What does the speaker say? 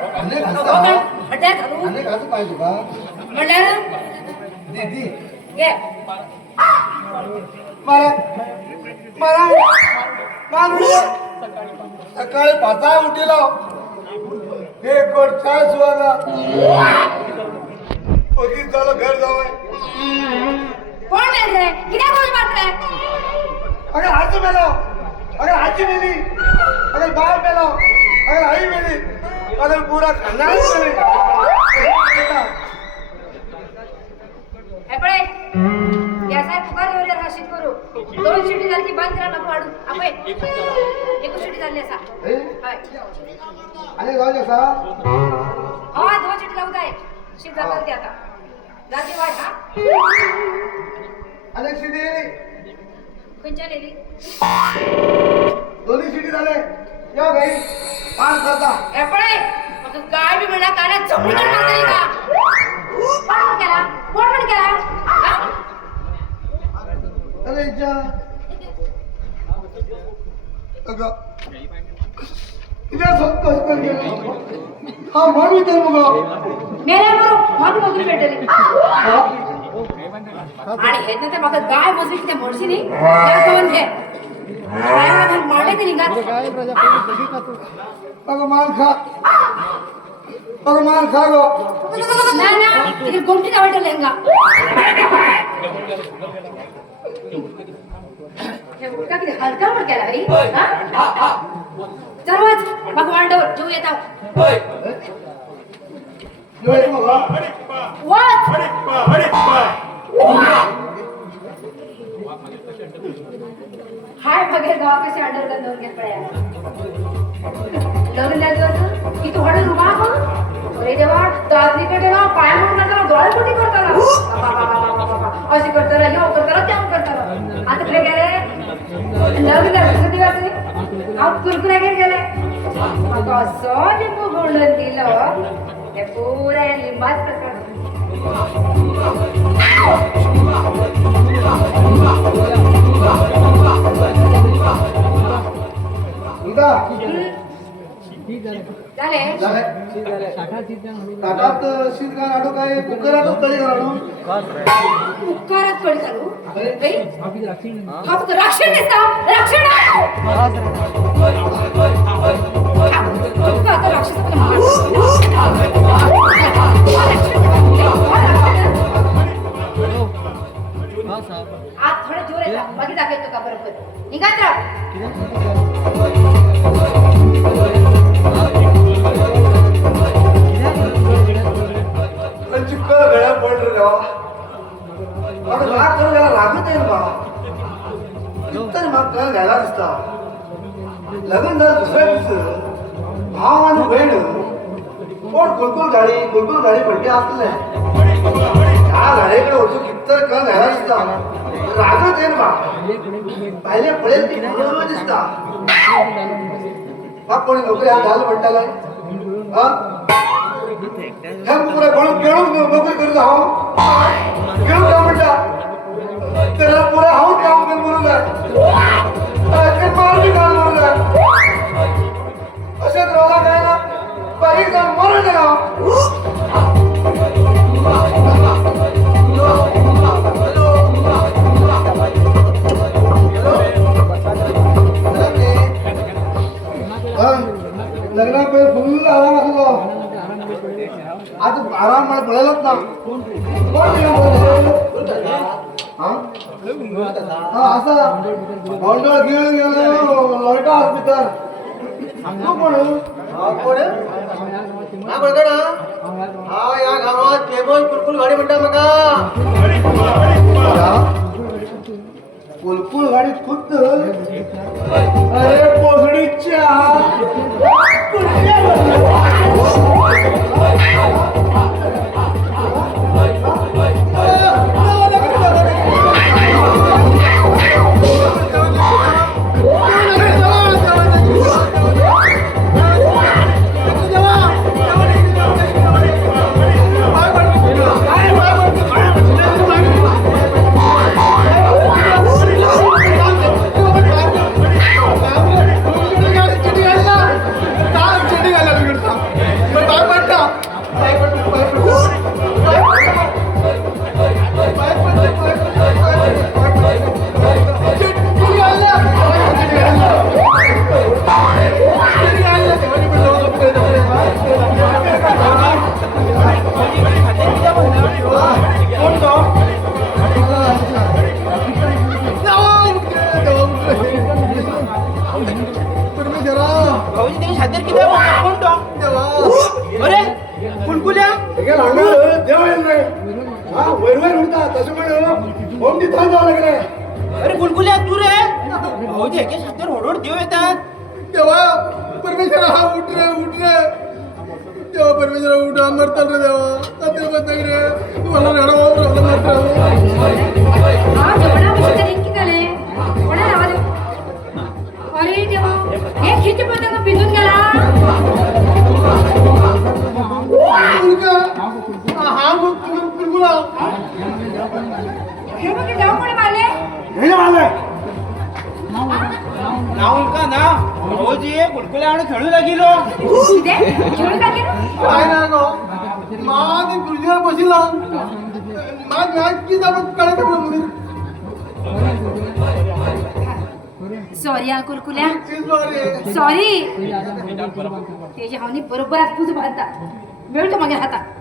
अनेक हट्या घालू अनेक असं पाहिजे का म्हणल्यार दीदी घे मला मला मला सकाळी 5 उठीला हे कोणता सुवाला ओगी झालं घर जावं कोण मेले किती गोष्ट मारताय अगर आजी मेलो अगर आजी मेली अगर बाप मेलो अगर आई मेली अगर पूरा खानदान मेली हे पळे याचा पुकार एवढे राशीत करू 2 शिटी झाली की बंद करा नको वाढू आपण एक शिटी झाली असा हाय आणि जाऊ दे सा हा 2 शिटी लावत आहे शिट जातात ते आता जाती वाट हा अनेक सिटी कोणच्या नेली दोन्ही सिटी झाले या गाई पान करता हे पळे मग काय बी म्हणला कानात चपडी कर मारतली का कोण म्हण केला हा अरे जा अगं इथे स्वतः कर गेलो हा म्हणू तर मग मेल्या बरो माझी मजूरी भेटली आणि हे नंतर मग गाय मजूरी ते म्हणशी नाही त्या कोण घे काय मला माडे ते निघात अगं माल खा अगं माल खा गो ना ना इथे गोमटी का वाटलं लेंगा हे उडका किती हलका पण केला भाई हा सर्वच भगवानवर जीव येतात वाच हाय बघे गावा कसे अंडर गंधवर घेत पड्या लग्न द्यायचं की तू हडे रुमा अरे देवा तात्रीकडे ना पाय म्हणून करताना डोळे मोठी करताना अशी करताना यो करताना त्या करताना आता कुठे गेले लग्न द्यायचं दिवस आप कुरकुरा घेऊन गेले मग असं लिंबू गोंडून दिलं ते पुऱ्या लिंबाच प्रकार झाले ताटात शीत घाल आडू काय कुकरात तळी घालू कुकारात कळी घालू हा फक्त रक्षण दिसता रक्षण आज थोडे जोर येतात बाकी दाखवतो का बरोबर निघात चिक्क गळ्या पड रे गावा आता राग करून घ्यायला लागत आहे बा तर मग कळ घ्यायला दिसता लग्न झालं दुसऱ्या दिवस भाव आणि बहीण कोण गोलगोल गाडी पडली असले त्या गाडीकडे ओळखू किती कळ घ्यायला दिसता रागत आहे बा पहिले पडेल ती म्हणून दिसता मग कोणी नोकरी हात घाल म्हणताला ह्या पुरा कोण केळून नोकरी करीत आहो केळू का म्हणता त्याला पुरा हाऊन काम करून म्हणून मार बी काम म्हणून असेच रोला काय ना बारीक काम मरून लग्ना पहिले फुल आराम असलो आज आराम मला पळेलच ना असा गोंधळ घेऊन गेलो लॉयटा हॉस्पिटल तू कोण हा या गावात केबल कुलकुल गाडी म्हणता मका कुलकुल गाडी खुद्द अरे पोसडीच्या थंय जावं लागले अरे गुलगुल्या तू रे भाऊजी एके छातीवर होडोड देव येतात देवा परमेश्वरा हा उठ रे देवा परमेश्वरा उठ मरताल रे देवा आता बता रे मला रडवा हा जेवणा बसते नेमकी झाले कोणा आवाज अरे देवा हे खिच पतंग भिजून गेला मुलगा हा गुलगुला हे बघ जाऊ कोणी मारले हे आलंय नाव का ना भाऊजी गुलगुल्या आणि खेळू लागलो किती खेळून टाकेल काय ना गो माझे गुरुजीवर बसिला माझ की जाणं कळत मुली सॉरी हा कुरकुल्या सॉरी त्याच्या हावनी बरोबर आज तुझं बांधता मिळतो माझ्या हातात